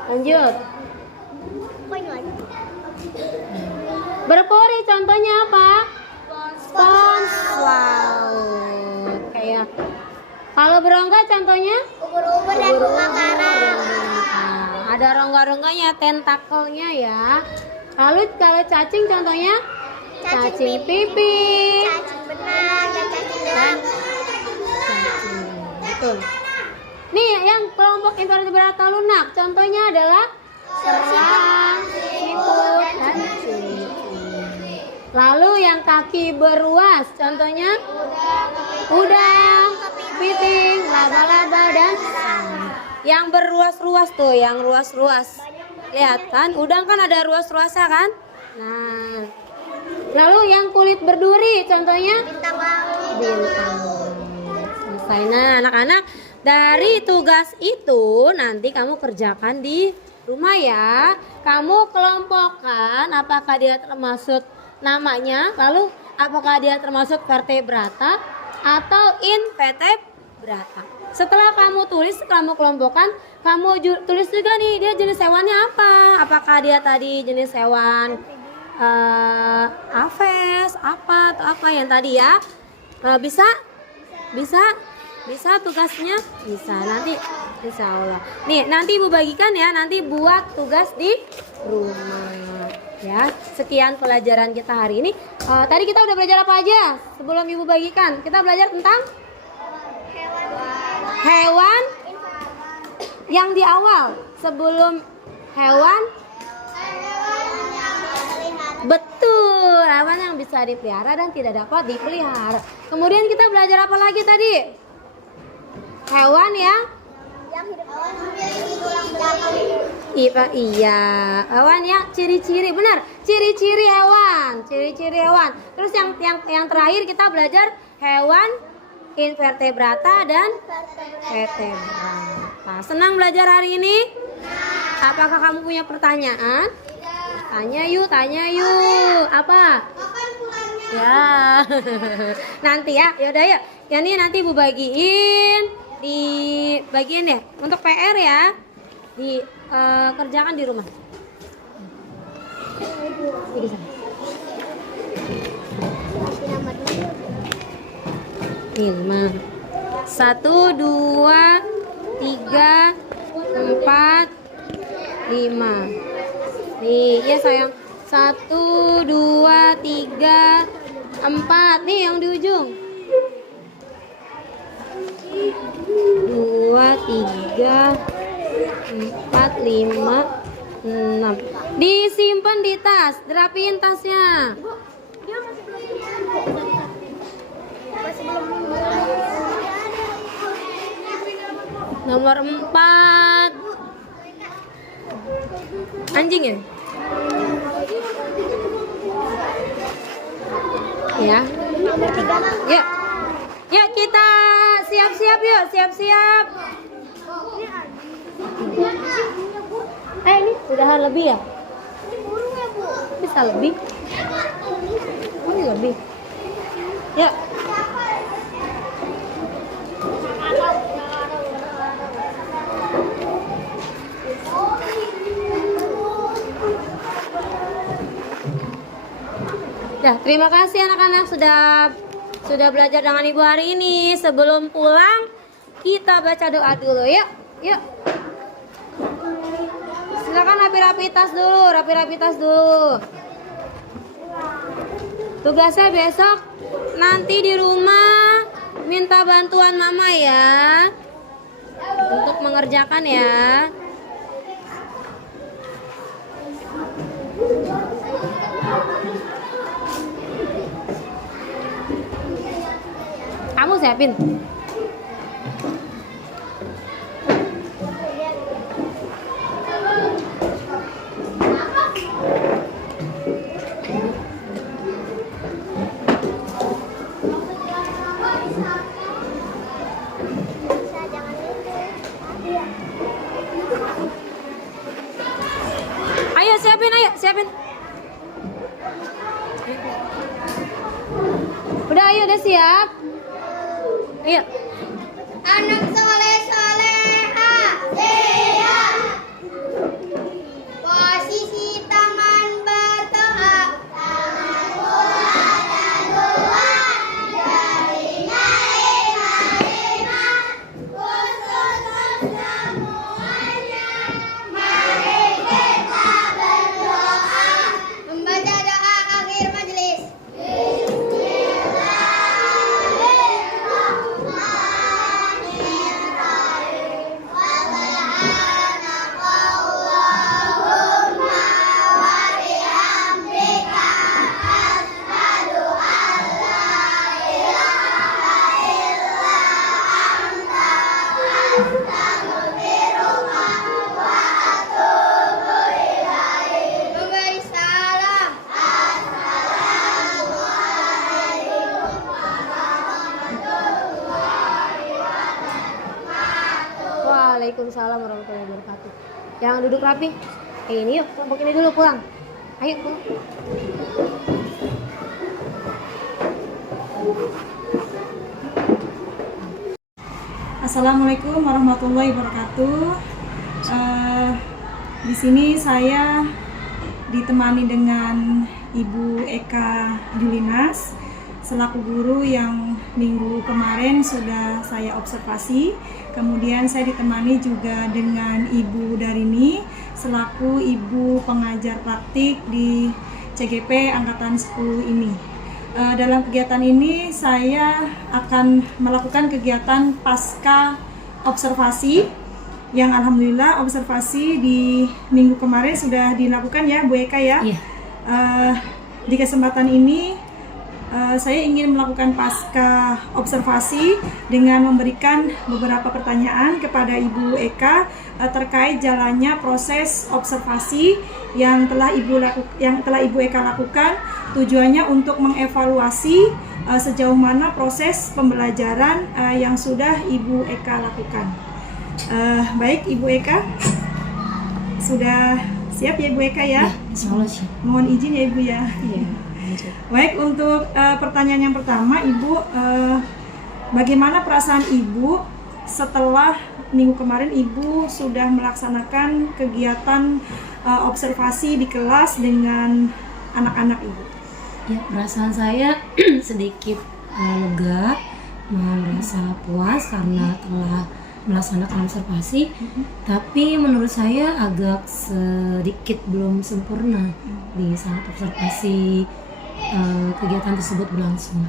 Lanjut. Kok ini lagi? Berpori contohnya apa? Spons. Wow. Kayak kalau berongga contohnya? Ubur-ubur dan bunga karang. Nah, ada rongga-rongganya, tentakelnya ya. Lalu kalau cacing contohnya? Cacing pipih. Cacing benang dan cacing gelang. Cacing. Betul. Nih yang kelompok invertebrata lunak contohnya adalah serang, siput, dan cumi. Lalu yang kaki beruas contohnya udang, kepiting, laba-laba, dan sang. Yang beruas-ruas tuh, yang ruas-ruas. Lihat kan, udang kan ada ruas-ruasnya kan? Nah, lalu yang kulit berduri contohnya Bintang laut. bintang. Selesai. Nah, anak-anak, dari tugas itu nanti kamu kerjakan di rumah ya. Kamu kelompokkan apakah dia termasuk namanya, lalu apakah dia termasuk vertebrata atau invertebrata. Setelah kamu tulis, kamu kelompokkan, kamu tulis juga nih dia jenis hewannya apa. Apakah dia tadi jenis hewan aves, apa atau apa yang tadi ya. Bisa? Bisa tugasnya? Bisa, nanti insya Allah. Nih nanti ibu bagikan ya, nanti buat tugas di rumah ya. Sekian pelajaran kita hari ini. Tadi kita udah belajar apa aja sebelum ibu bagikan? Kita belajar tentang hewan yang di awal. Sebelum hewan, betul, hewan yang bisa dipelihara dan tidak dapat dipelihara. Kemudian kita belajar apa lagi tadi? Hewan yang memiliki tulang belakang. Iya, hewan yang ciri-ciri, benar, ciri-ciri hewan, Terus yang terakhir kita belajar hewan invertebrata dan vertebrata. Senang belajar hari ini? Apakah kamu punya pertanyaan? Tanya yuk. Apa? Ya. Nanti ya. Yaudah yuk. Ya nih nanti ibu bagiin di bagian ya untuk PR ya. Kerjakan di rumah. Di sana. Nih, 5. 1, 2, 3, 4, 5. Nih, ya sayang. 1, 2, 3, 4. Nih yang di ujung. 2, 3, 4, 5, 6. Disimpan di tas, rapiin tasnya. Nomor 4. Anjing ya? Ya. Yuk. Yuk kita siap-siap yuk, siap-siap. Ini udahan lebih ya? Bisa lebih? Oh, ini lebih. Yuk. Nah, terima kasih anak-anak sudah belajar dengan ibu hari ini. Sebelum pulang kita baca doa dulu yuk. Yuk. Silakan rapi-rapi tas dulu. Tugasnya besok nanti di rumah minta bantuan mama ya untuk mengerjakan ya. Kamu siapin. Ayo siapin. Udah siap? Ayo. Anak soleh soleha. Siap. wabarakatuh. Yang duduk rapi. Ini yuk, kelompok ini dulu pulang. Ayo pulang. Assalamualaikum warahmatullahi wabarakatuh. Di sini saya ditemani dengan Ibu Eka Julinas selaku guru yang minggu kemarin sudah saya observasi. Kemudian saya ditemani juga dengan Ibu Darini selaku ibu pengajar praktik di CGP Angkatan 10 ini. Dalam kegiatan ini saya akan melakukan kegiatan pasca observasi yang alhamdulillah observasi di minggu kemarin sudah dilakukan ya Bu Eka ya. Iya. Di kesempatan ini saya ingin melakukan pasca observasi dengan memberikan beberapa pertanyaan kepada Ibu Eka terkait jalannya proses observasi yang telah Ibu Eka lakukan. Tujuannya untuk mengevaluasi sejauh mana proses pembelajaran yang sudah Ibu Eka lakukan. Baik Ibu Eka, sudah siap ya Ibu Eka ya? Insya Allah sih. Mohon izin ya Ibu ya. Iya. Baik, untuk pertanyaan yang pertama Ibu, bagaimana perasaan Ibu setelah minggu kemarin Ibu sudah melaksanakan kegiatan observasi di kelas dengan anak-anak Ibu? Ya, perasaan saya sedikit lega, merasa puas karena telah melaksanakan observasi, tapi menurut saya agak sedikit belum sempurna di saat observasi kegiatan tersebut berlangsung.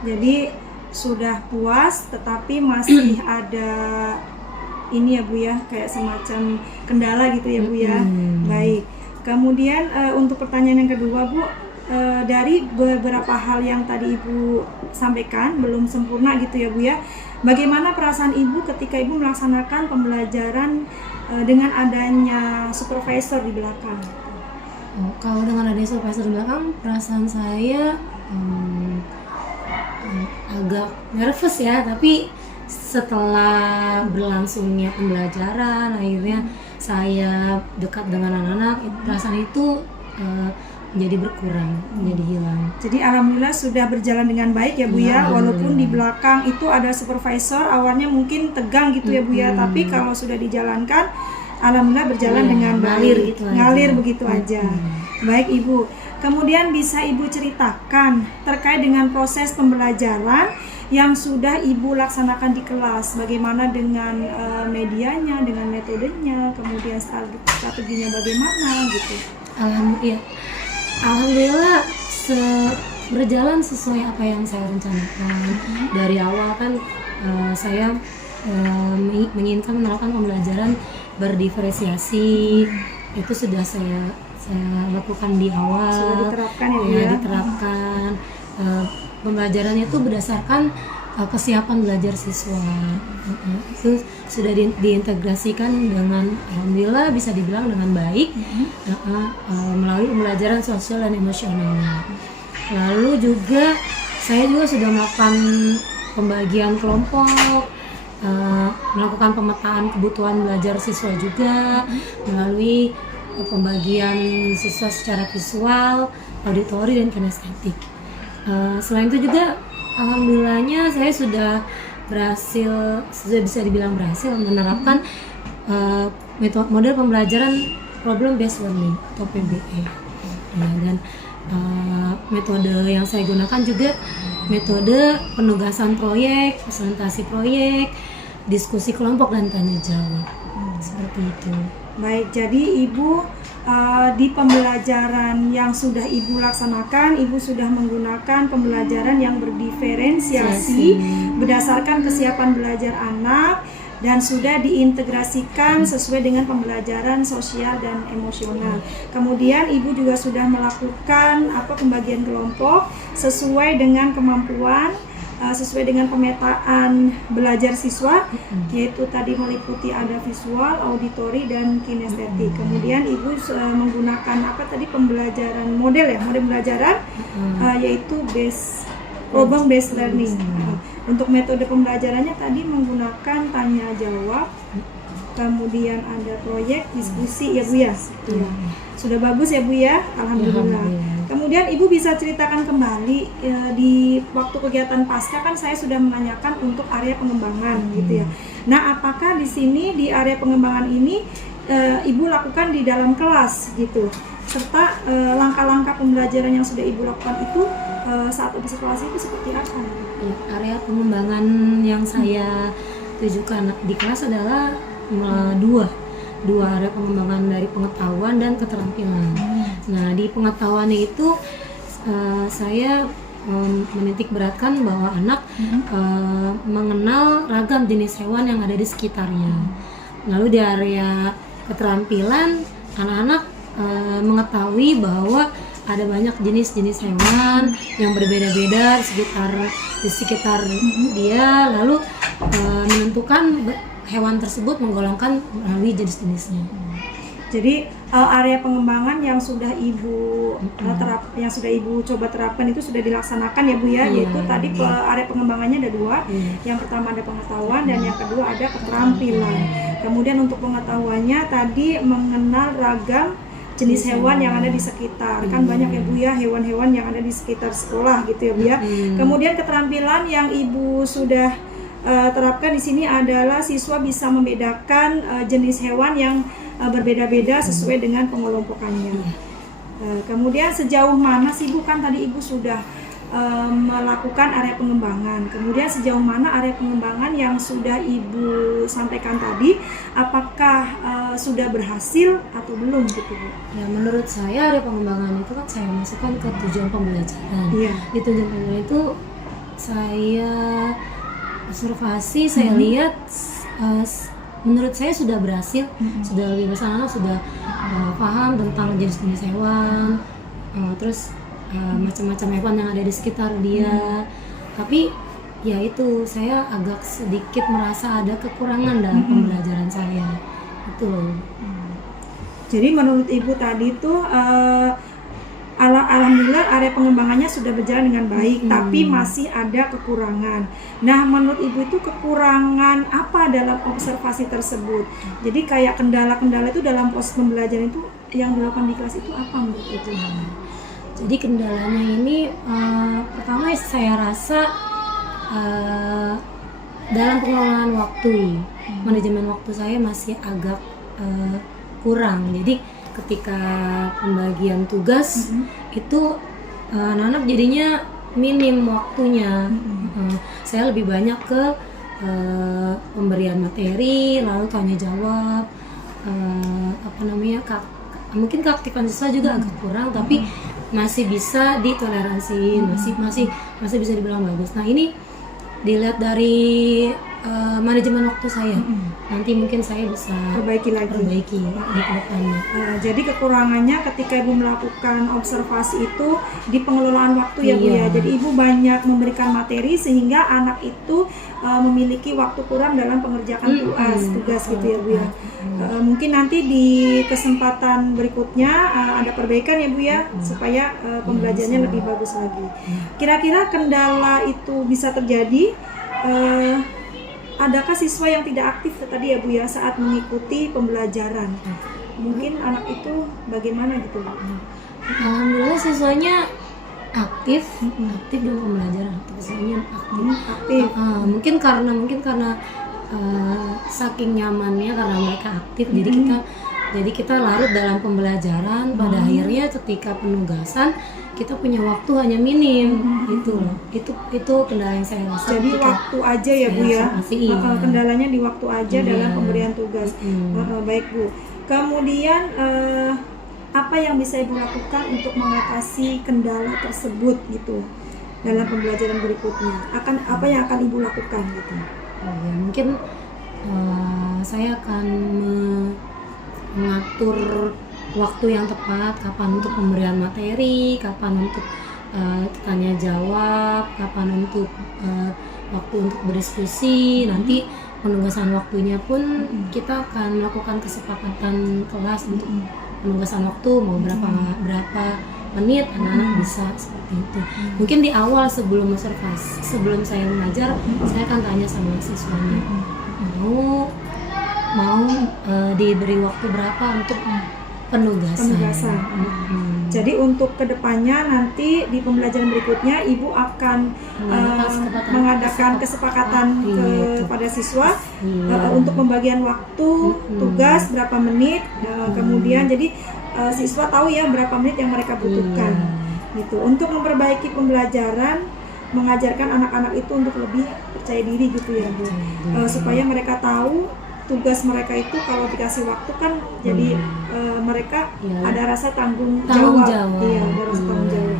Jadi sudah puas tetapi masih ada ini ya Bu ya, kayak semacam kendala gitu ya Bu ya. Baik. Kemudian untuk pertanyaan yang kedua Bu, dari beberapa hal yang tadi Ibu sampaikan belum sempurna gitu ya Bu ya. Bagaimana perasaan Ibu ketika Ibu melaksanakan pembelajaran dengan adanya supervisor di belakang? Kalau dengan adanya supervisor di belakang, perasaan saya agak nervous ya, tapi setelah berlangsungnya pembelajaran, akhirnya saya dekat dengan anak-anak, perasaan itu menjadi berkurang, menjadi hilang. Jadi alhamdulillah sudah berjalan dengan baik ya Bu ya, walaupun di belakang itu ada supervisor, awalnya mungkin tegang gitu ya Bu ya, tapi kalau sudah dijalankan alhamdulillah berjalan dengan baik, ngalir begitu aja. Baik Ibu, kemudian bisa Ibu ceritakan terkait dengan proses pembelajaran yang sudah Ibu laksanakan di kelas, bagaimana dengan medianya, dengan metodenya, kemudian strateginya bagaimana gitu. Alhamdulillah berjalan sesuai apa yang saya rencanakan. Dari awal kan saya menginginkan menerapkan pembelajaran berdiferensiasi, itu sudah saya lakukan di awal. Sudah diterapkan ya Bu ya? Diterapkan. Pembelajarannya itu berdasarkan kesiapan belajar siswa. Itu sudah diintegrasikan dengan alhamdulillah bisa dibilang dengan baik melalui pembelajaran sosial dan emosional. Lalu juga saya juga sudah melakukan pembagian kelompok, melakukan pemetaan kebutuhan belajar siswa juga melalui pembagian siswa secara visual, auditori dan kinestetik. Selain itu juga alhamdulillahnya saya sudah bisa dibilang berhasil menerapkan model pembelajaran problem based learning atau PBE. Ya, dan metode yang saya gunakan juga metode penugasan proyek, presentasi proyek, diskusi kelompok dan tanya jawab. Seperti itu. Baik, jadi Ibu di pembelajaran yang sudah Ibu laksanakan, Ibu sudah menggunakan pembelajaran yang berdiferensiasi berdasarkan kesiapan belajar anak dan sudah diintegrasikan sesuai dengan pembelajaran sosial dan emosional. Kemudian Ibu juga sudah melakukan pembagian kelompok sesuai dengan kemampuan, sesuai dengan pemetaan belajar siswa, yaitu tadi meliputi ada visual, auditori dan kinestetik. Kemudian Ibu menggunakan pembelajaran model pembelajaran yaitu problem based learning. Untuk metode pembelajarannya tadi menggunakan tanya jawab, kemudian ada proyek diskusi ya Bu ya. Iya. Sudah bagus ya Bu ya, alhamdulillah. Kemudian Ibu bisa ceritakan kembali di waktu kegiatan pasca kan saya sudah menanyakan untuk area pengembangan gitu ya. Nah, apakah di sini di area pengembangan ini Ibu lakukan di dalam kelas gitu, serta langkah-langkah pembelajaran yang sudah Ibu lakukan itu saat observasi itu seperti apa? Ya, area pengembangan yang saya tujukan di kelas adalah dua area pengembangan dari pengetahuan dan keterampilan. Nah, di pengetahuannya itu saya menitik beratkan bahwa anak mengenal ragam jenis hewan yang ada di sekitarnya. Lalu di area keterampilan, anak-anak mengetahui bahwa ada banyak jenis-jenis hewan yang berbeda-beda di sekitar dia, lalu menentukan hewan tersebut menggolongkan melalui jenis-jenisnya. Jadi area pengembangan yang sudah Ibu yang sudah Ibu coba terapkan itu sudah dilaksanakan ya Bu ya, yaitu tadi area pengembangannya ada dua. Yang pertama ada pengetahuan dan yang kedua ada keterampilan. Kemudian untuk pengetahuannya tadi mengenal ragam jenis hewan yang ada di sekitar. Kan banyak ya Bu ya hewan-hewan yang ada di sekitar sekolah gitu ya Bu ya. Kemudian keterampilan yang Ibu sudah terapkan di sini adalah siswa bisa membedakan jenis hewan yang berbeda-beda sesuai dengan pengelompokannya. Kemudian sejauh mana sih Bu, kan tadi Ibu sudah melakukan area pengembangan. Kemudian sejauh mana area pengembangan yang sudah Ibu sampaikan tadi, apakah sudah berhasil atau belum gitu Bu? Ya, menurut saya area pengembangan itu kan saya masukkan ke tujuan pembelajaran. Di tujuan pembelajaran itu saya observasi, saya lihat menurut saya sudah berhasil, sudah lebih besar, anak sudah paham tentang jenis-jenis hewan, terus macam-macam hewan yang ada di sekitar dia. Tapi ya itu, saya agak sedikit merasa ada kekurangan dalam pembelajaran saya itu loh. Jadi menurut Ibu tadi tuh alhamdulillah area pengembangannya sudah berjalan dengan baik, tapi masih ada kekurangan. Nah, menurut Ibu itu kekurangan apa dalam observasi tersebut? Jadi kayak kendala-kendala itu dalam proses pembelajaran itu yang dilakukan di kelas itu apa menurut Ibu? Jadi kendalanya ini pertama saya rasa dalam pengelolaan waktu, manajemen waktu saya masih agak kurang. Jadi ketika pembagian tugas itu anak-anak jadinya minim waktunya. Saya lebih banyak ke pemberian materi, lalu tanya jawab, mungkin keaktifan siswa juga agak kurang, tapi masih bisa ditoleransi, masih bisa dibilang bagus. Nah, ini dilihat dari manajemen waktu saya, nanti mungkin saya bisa perbaiki di kedepannya. Jadi kekurangannya ketika Ibu melakukan observasi itu di pengelolaan waktu ya Bu ya. Jadi Ibu banyak memberikan materi sehingga anak itu memiliki waktu kurang dalam pengerjaan tugas gitu ya Bu ya. Mungkin nanti di kesempatan berikutnya ada perbaikan ya Bu ya, supaya pembelajarannya lebih bagus lagi. Kira-kira kendala itu bisa terjadi adakah siswa yang tidak aktif tadi ya Bu ya saat mengikuti pembelajaran? Mungkin anak itu bagaimana gitu Bu? Alhamdulillah siswanya aktif dalam pembelajaran. Siswanya aktif. Mungkin karena saking nyamannya karena mereka aktif, jadi kita larut dalam pembelajaran. Pada akhirnya ketika penugasan kita punya waktu hanya minim. Itu kendala yang saya rasa. Jadi waktu aja ya Bu ya. Kendalanya di waktu aja dalam pemberian tugas. Baik Bu. Kemudian apa yang bisa Ibu lakukan untuk mengatasi kendala tersebut gitu dalam pembelajaran berikutnya? Apa yang akan Ibu lakukan gitu? Ya, mungkin saya akan mengatur waktu yang tepat, kapan untuk pemberian materi, kapan untuk tanya jawab, kapan untuk waktu untuk berdiskusi. Nanti penugasan waktunya pun kita akan melakukan kesepakatan kelas untuk penugasan waktu, mau berapa menit anak-anak bisa seperti itu. Mungkin di awal sebelum saya mengajar, saya akan tanya sama siswanya, mau diberi waktu berapa untuk penugasan. Jadi untuk kedepannya nanti di pembelajaran berikutnya Ibu akan mengadakan kesepakatan kepada siswa untuk pembagian waktu tugas berapa menit, kemudian jadi siswa tahu ya berapa menit yang mereka butuhkan gitu untuk memperbaiki pembelajaran, mengajarkan anak-anak itu untuk lebih percaya diri gitu ya Bu, supaya mereka tahu tugas mereka itu kalau dikasih waktu kan jadi mereka ada rasa tanggung jawab. Iya, ada rasa tanggung jawab.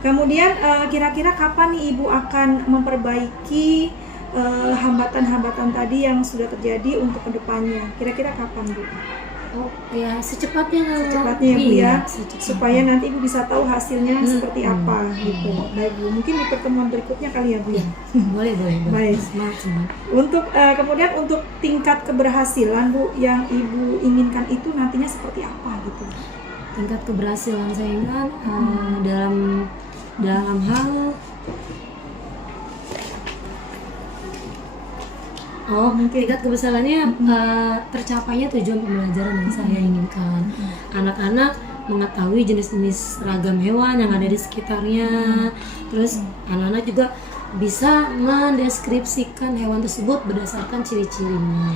Kemudian kira-kira kapan nih Ibu akan memperbaiki hambatan-hambatan tadi yang sudah terjadi untuk kedepannya? Kira-kira kapan Bu? Oh ya, secepatnya ya Bu ya, supaya nanti Ibu bisa tahu hasilnya seperti apa gitu. Baik Bu, mungkin di pertemuan berikutnya kali ya Bu ya. Boleh. Baik. Semangat. Untuk kemudian untuk tingkat keberhasilan Bu yang Ibu inginkan itu nantinya seperti apa gitu? Tingkat keberhasilan saya kan dalam hal tingkat keberhasilannya tercapainya tujuan pembelajaran yang saya inginkan. Anak-anak mengetahui jenis-jenis ragam hewan yang ada di sekitarnya. Terus anak-anak juga bisa mendeskripsikan hewan tersebut berdasarkan ciri-cirinya.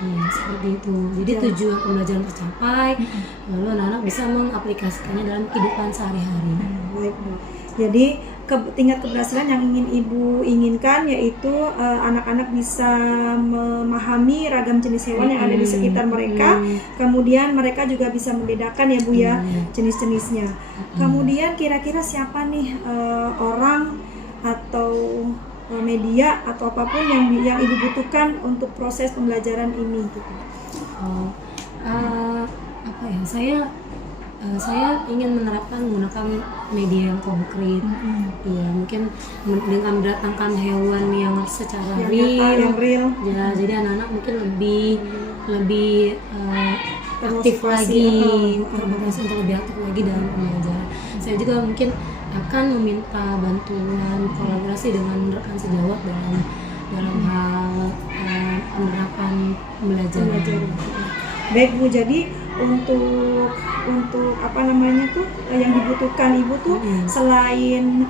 Ya, seperti itu. Jadi tujuan pembelajaran tercapai, lalu anak-anak bisa mengaplikasikannya dalam kehidupan sehari-hari. Baik Bu. Jadi tingkat keberhasilan yang ingin Ibu inginkan yaitu anak-anak bisa memahami ragam jenis hewan yang ada di sekitar mereka, kemudian mereka juga bisa membedakan ya Bu ya jenis-jenisnya. Kemudian kira-kira siapa nih orang atau media atau apapun yang Ibu butuhkan untuk proses pembelajaran ini gitu? Saya ingin menerapkan menggunakan media yang konkret, ya mungkin dengan mendatangkan hewan yang secara real, ya jadi anak-anak mungkin lebih aktif lagi, termotivasi untuk lebih aktif lagi dalam pembelajaran. Saya juga mungkin akan meminta bantuan kolaborasi dengan rekan sejawat dalam hal penerapan pembelajaran. Baik Bu, jadi untuk yang dibutuhkan Ibu tuh selain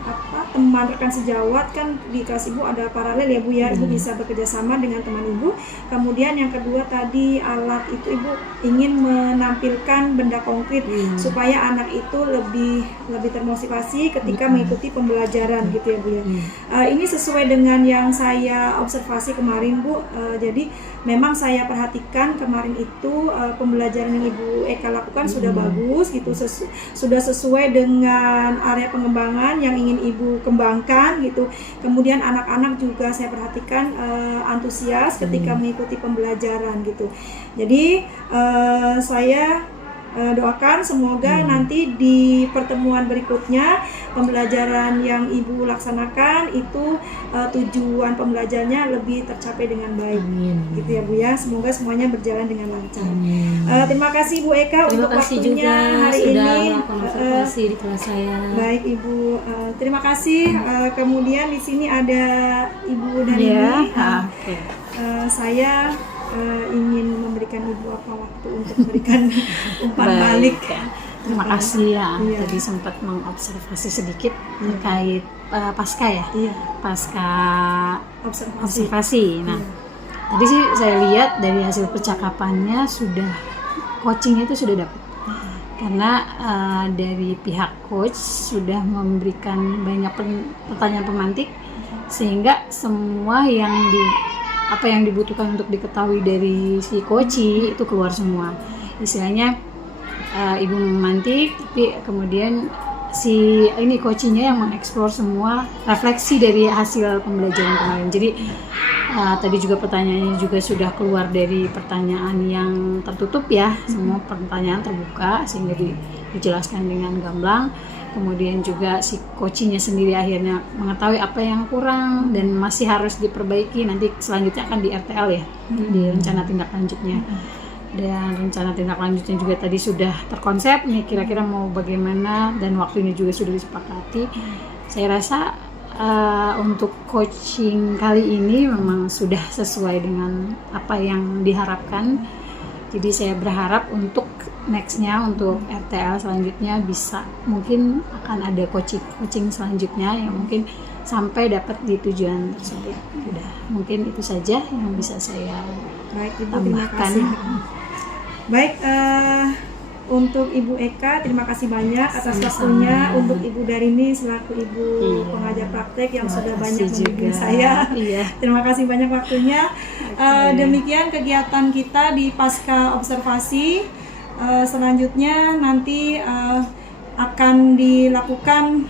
teman rekan sejawat kan di kelas Ibu ada paralel ya Bu ya, Ibu bisa bekerja sama dengan teman Ibu. Kemudian yang kedua tadi alat itu Ibu ingin menampilkan benda konkret supaya anak itu lebih termotivasi ketika mengikuti pembelajaran gitu ya Bu ya. Ini sesuai dengan yang saya observasi kemarin Bu. Jadi memang saya perhatikan kemarin itu pembelajaran yang Ibu Eka lakukan sudah bagus gitu, sudah sesuai dengan area pengembangan yang ingin Ibu kembangkan gitu. Kemudian anak-anak juga saya perhatikan antusias ketika mengikuti pembelajaran gitu. Jadi saya doakan semoga nanti di pertemuan berikutnya pembelajaran yang Ibu laksanakan itu tujuan pembelajarannya lebih tercapai dengan baik. Gitu ya Bu ya, semoga semuanya berjalan dengan lancar. Terima kasih Bu Eka untuk waktunya hari ini di kelas saya. Baik Ibu, terima kasih. Kemudian di sini ada Ibu Darini. Saya ingin memberikan Ibu waktu untuk memberikan umpan balik. Terima kasih ya. Tadi sempat mengobservasi sedikit terkait pasca ya. Pasca observasi. Nah, tadi sih saya lihat dari hasil percakapannya coachingnya itu sudah dapat. Karena dari pihak coach sudah memberikan banyak pertanyaan pemantik sehingga semua yang dibutuhkan untuk diketahui dari si coaching itu keluar semua. Istilahnya Ibu memantik, tapi kemudian si coachingnya yang mengeksplor semua refleksi dari hasil pembelajaran kemarin. Jadi tadi juga pertanyaannya juga sudah keluar dari pertanyaan yang tertutup ya, semua pertanyaan terbuka sehingga dijelaskan dengan gamblang. Kemudian juga si coachingnya sendiri akhirnya mengetahui apa yang kurang dan masih harus diperbaiki. Nanti selanjutnya akan di RTL ya, di rencana tindak lanjutnya. Dan rencana tindak lanjutnya juga tadi sudah terkonsep nih kira-kira mau bagaimana dan waktunya juga sudah disepakati. Saya rasa untuk coaching kali ini memang sudah sesuai dengan apa yang diharapkan. Jadi saya berharap untuk nextnya, untuk RTL selanjutnya bisa, mungkin akan ada coaching selanjutnya yang mungkin sampai dapat di tujuan tersebut. Udah, mungkin itu saja yang bisa saya Baik Ibu, terima tambahkan. kasih. Baik, untuk Ibu Eka, terima kasih banyak atas waktunya. Untuk Ibu Darini selaku Ibu pengajar praktek yang sudah banyak membimbing saya. Iya. Terima kasih banyak waktunya. Demikian kegiatan kita di pasca observasi. Selanjutnya nanti akan dilakukan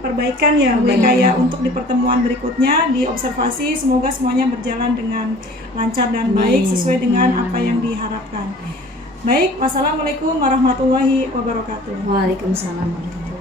perbaikan ya Bu Eka ya, untuk di pertemuan berikutnya di observasi. Semoga semuanya berjalan dengan lancar dan baik sesuai dengan apa yang diharapkan. Baik, wassalamualaikum warahmatullahi wabarakatuh. Waalaikumsalam warahmatullahi wabarakatuh.